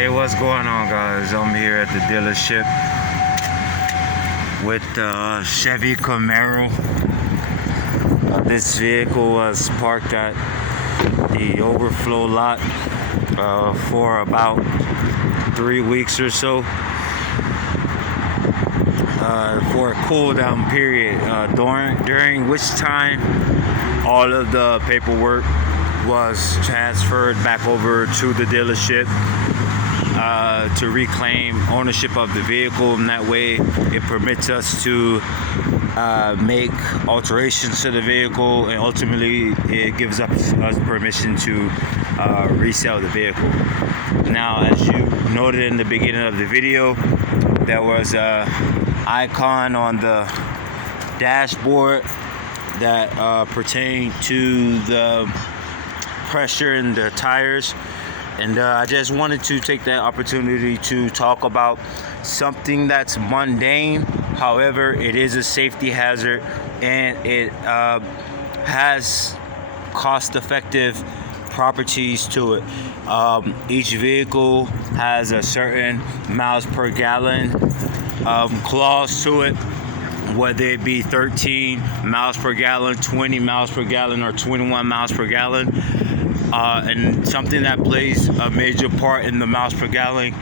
Hey, what's going on, guys? I'm here at the dealership with the Chevy Camaro. This vehicle was parked at the overflow lot for about 3 weeks or so for a cool down period, during which time all of the paperwork was transferred back over to the dealership to reclaim ownership of the vehicle, and that way it permits us to make alterations to the vehicle, and ultimately it gives us permission to resell the vehicle. Now, as you noted in the beginning of the video, there was a icon on the dashboard that pertained to the pressure in the tires, and I just wanted to take that opportunity to talk about something that's mundane. However, it is a safety hazard, and it has cost-effective properties to it. Each vehicle has a certain miles per gallon clause to it, whether it be 13 miles per gallon, 20 miles per gallon, or 21 miles per gallon. And something that plays a major part in the miles per gallon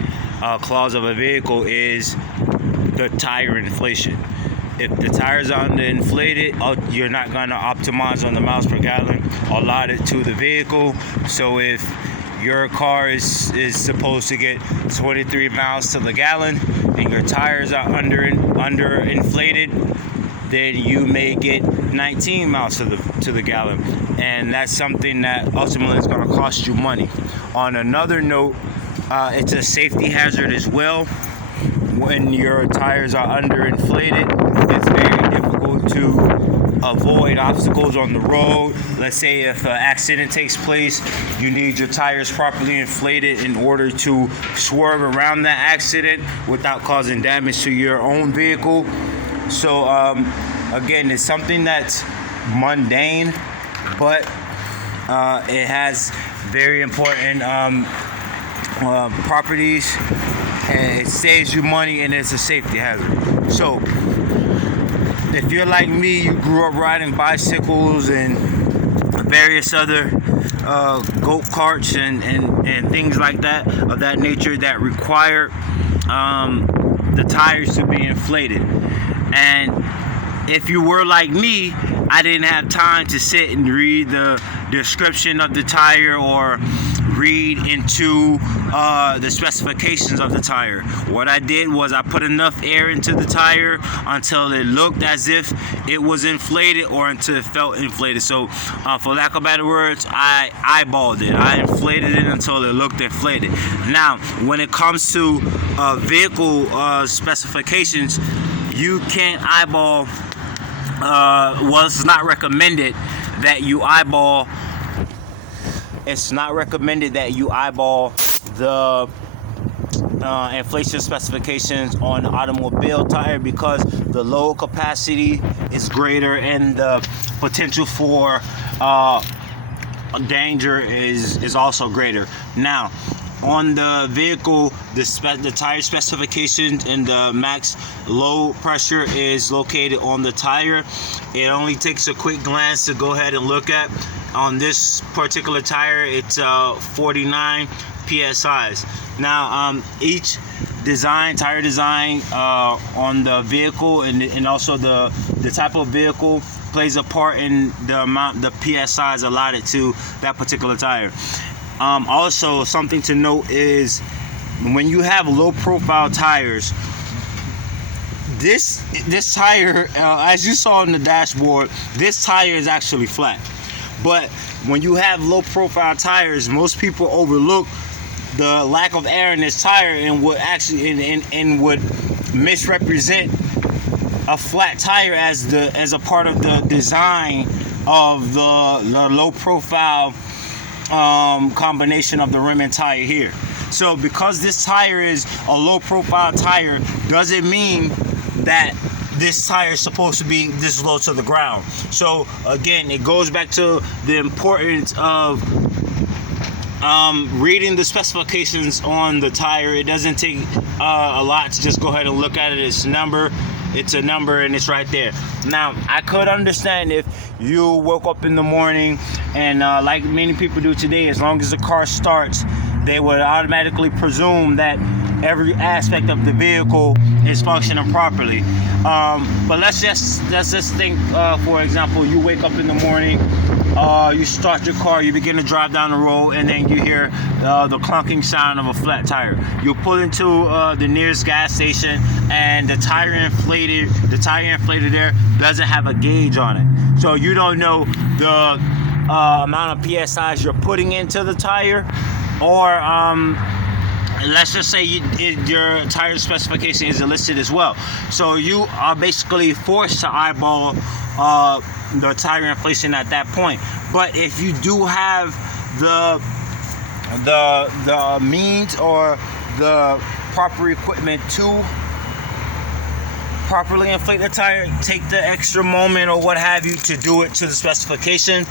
clause of a vehicle is the tire inflation. If the tires are underinflated, you're not going to optimize on the miles per gallon allotted to the vehicle. So if your car is supposed to get 23 miles to the gallon and your tires are underinflated, then you may get 19 miles to the gallon, and that's something that ultimately is going to cost you money. On another note, it's a safety hazard as well. When your tires are underinflated, it's very difficult to avoid obstacles on the road. Let's say if an accident takes place, you need your tires properly inflated in order to swerve around that accident without causing damage to your own vehicle. So again, it's something that's mundane, but it has very important properties, and it saves you money, and it's a safety hazard. So if you're like me, you grew up riding bicycles and various other go-karts and things like that, of that nature, that require the tires to be inflated. And if you were like me, I didn't have time to sit and read the description of the tire or read into the specifications of the tire. What I did was I put enough air into the tire until it looked as if it was inflated, or until it felt inflated. So for lack of better words, I eyeballed it. I inflated it until it looked inflated. Now, when it comes to vehicle specifications, you can't eyeball. Well, it's not recommended that you eyeball. It's not recommended that you eyeball the inflation specifications on the automobile tire, because the load capacity is greater and the potential for danger is also greater. Now, on the vehicle, the tire specifications and the max load pressure is located on the tire. It only takes a quick glance to go ahead and look at. On this particular tire, it's 49 psi's. Now, each tire design on the vehicle and also the type of vehicle plays a part in the amount, the psi's allotted to that particular tire. Also, something to note is when you have low profile tires, this tire, as you saw on the dashboard, this tire is actually flat. But when you have low profile tires, most people overlook the lack of air in this tire and would actually and would misrepresent a flat tire as a part of the design of the low profile combination of the rim and tire here. So because this tire is a low profile tire, doesn't mean that this tire is supposed to be this low to the ground. So again, it goes back to the importance of reading the specifications on the tire, it doesn't take a lot to just go ahead and look at it. It's a number and it's right there. Now, I could understand if you woke up in the morning and like many people do today, as long as the car starts, they would automatically presume that every aspect of the vehicle is functioning properly. But let's just think, for example, you wake up in the morning, you start your car, you begin to drive down the road, and then you hear the clunking sound of a flat tire. You pull into the nearest gas station, and the tire inflator there doesn't have a gauge on it, so you don't know the amount of psi's you're putting into the tire, or let's just say your tire specification isn't listed as well. So you are basically forced to eyeball the tire inflation at that point. But if you do have the means or the proper equipment to properly inflate the tire, take the extra moment or what have you to do it to the specification.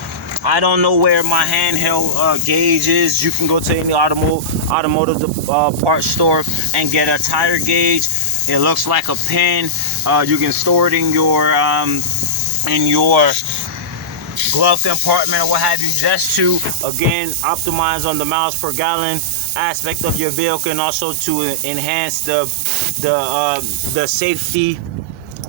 I don't know where my handheld gauge is. You can go to any automotive parts store and get a tire gauge. It looks like a pen. You can store it in your glove compartment or what have you, just to again optimize on the miles per gallon aspect of your vehicle, and also to enhance the safety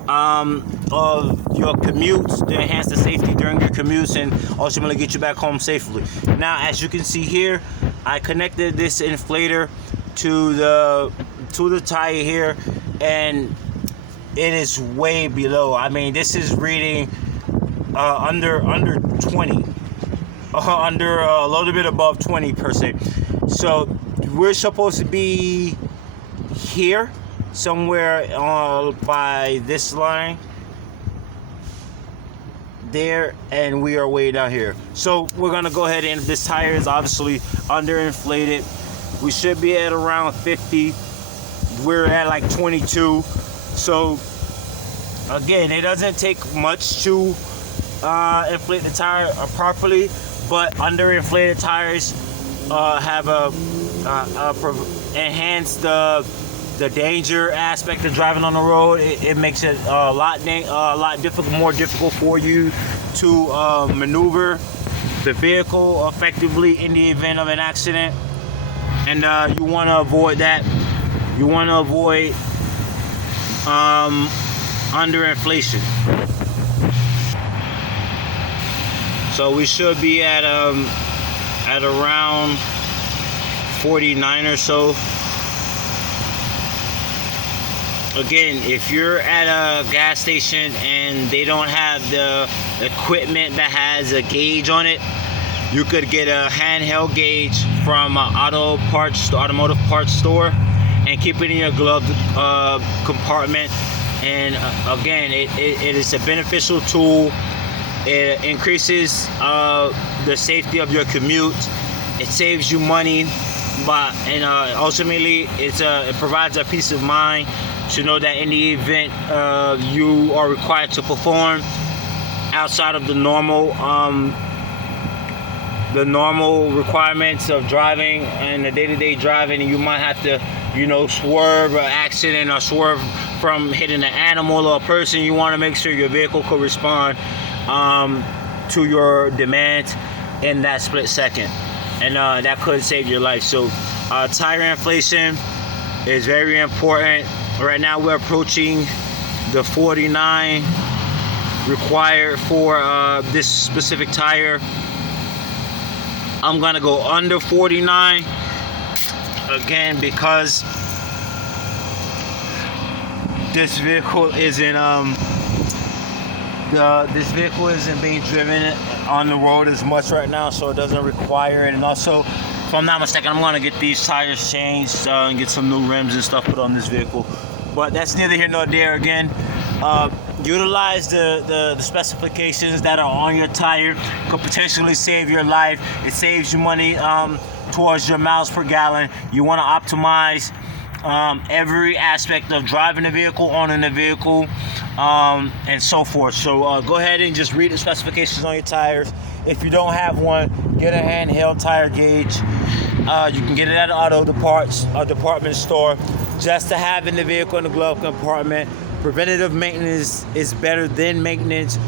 of your commutes, to enhance the safety during your commutes and ultimately get you back home safely. Now, as you can see here, I connected this inflator to the tire here, and it is way below. I mean, this is reading under 20, under a little bit above 20 per se. So we're supposed to be here somewhere by this line there, and we are way down here. So we're gonna go ahead, and this tire is obviously underinflated. We should be at around 50. We're at like 22. So again, it doesn't take much to inflate the tire properly, but underinflated tires have enhanced the danger aspect of driving on the road. It makes it a lot more difficult for you to maneuver the vehicle effectively in the event of an accident, and you want to avoid that. You want to avoid underinflation. So we should be at around 49 or so. Again, if you're at a gas station and they don't have the equipment that has a gauge on it, you could get a handheld gauge from an automotive parts store and keep it in your glove compartment. And again, it is a beneficial tool. It increases the safety of your commute. It saves you money, and ultimately it provides a peace of mind to know that in the event you are required to perform outside of the normal requirements of driving and the day-to-day driving, and you might have to, swerve or accident or swerve from hitting an animal or a person. You want to make sure your vehicle could respond to your demands in that split second, and that could save your life. So tire inflation is very important. Right now we're approaching the 49 required for this specific tire. I'm gonna go under 49 again, because this vehicle isn't being driven on the road as much right now, so it doesn't require it. And also, if I'm not mistaken, I'm gonna get these tires changed and get some new rims and stuff put on this vehicle. But that's neither here nor there. Again, utilize the specifications that are on your tire. Could potentially save your life. It saves you money towards your miles per gallon. You want to optimize every aspect of driving the vehicle, owning the vehicle, and so forth. So go ahead and just read the specifications on your tires. If you don't have one, get a handheld tire gauge. You can get it at an auto department store. Just to have in the vehicle in the glove compartment. Preventative maintenance is better than maintenance.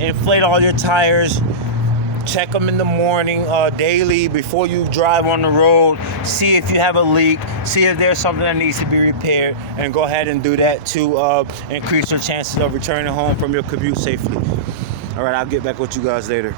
Inflate all your tires. Check them in the morning, daily, before you drive on the road. See if you have a leak. See if there's something that needs to be repaired. And go ahead and do that to increase your chances of returning home from your commute safely. All right, I'll get back with you guys later.